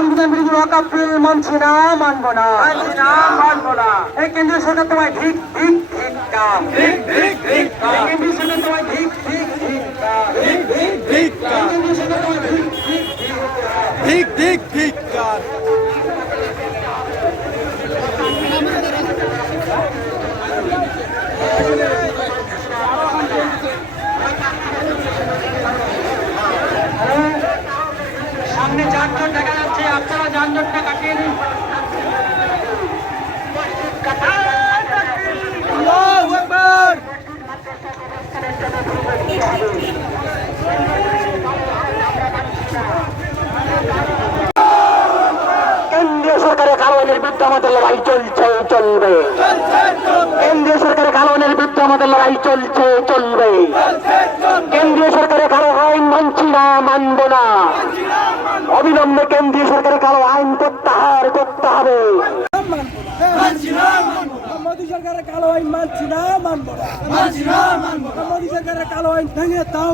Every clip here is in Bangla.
সংবিধান বিরোধী ওয়াকফ বিল মানছি না, মানবো না, এই কেন্দ্রীয় সরকার তোমায় ধিক ধিক ধিক কাম, কেন্দ্রীয় সরকার তোমায় ধিক ধিক ধিক কাম, কেন্দ্রীয় সরকার তোমায় ধিক ধিক ধিক কাম। সামনে যানজট দেখা যাচ্ছে, আপনারা যানজটটা কাটিয়ে দিন। কেন্দ্রীয় সরকারের কারণের বিরুদ্ধে আমাদের লড়াই চলছে, চলবে। কেন্দ্রীয় সরকারের কারণের বিরুদ্ধে আমাদের লড়াই চলছে, চলবে। কেন্দ্রীয় সরকারের কারো আইন মানছি না, মানবো না। অবিলম্বে কেন্দ্রীয় সরকারের কারো আইন প্রত্যাহার করতে হবে। মোদী সরকারের কালো আইন মানছি না, মানবো না। মোদী সরকারের কালো আইন ভেঙে দাও,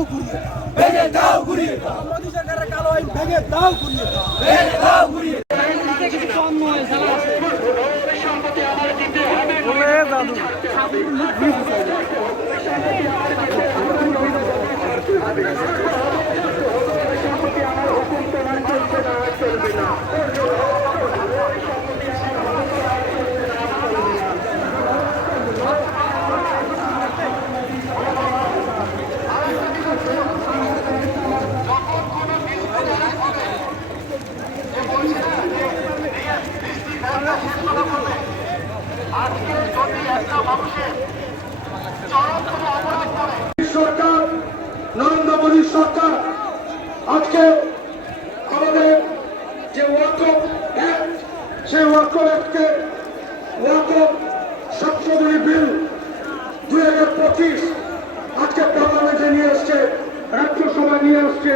ঘুরিয়ে দাও। মোদী সরকারের কালো আইন ভেঙে দাও, ঘুরিয়ে দাও। সরকার, নরেন্দ্র মোদী সরকার আজকে আমাদের যে ওয়াকফ অ্যাক্ট, সেই ওয়াকফ অ্যাক্টকে ওয়াকফ সংশোধনী বিল 2025 আজকে পার্লামেন্টে নিয়ে আসছে, রাজ্যসভা নিয়ে আসছে,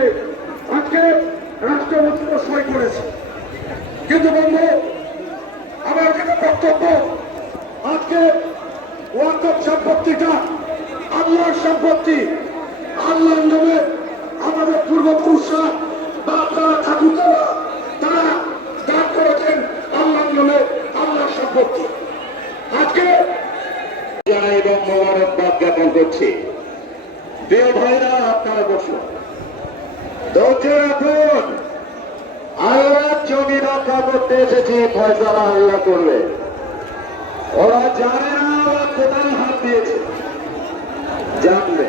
আজকে রাষ্ট্রপতি সই করেছে। কিন্তু বন্ধু, আমার যেটা বক্তব্য, আজকে ওয়াকফ সম্পত্তিটা আল্লাহর সম্পত্তি। আল্লাহর নামে আমাদের পূর্বপুরুষরা, বাপরা, ঠাকুরদারা, তারা দান করেছেন আল্লাহর নামে, আল্লাহর সম্পত্তি। আজকে জানাই এবং মোবারকবাদ জ্ঞাপন করছি। প্রিয় ভাইরা, আপনারা বসুন, ধৈর্য রাখুন। আল্লাহ জমি রক্ষা করতে এসেছি, ফয়সালা আল্লাহ করবে। ওরা জানে না ওরা কোথায় হাত দিয়েছে, জানবে।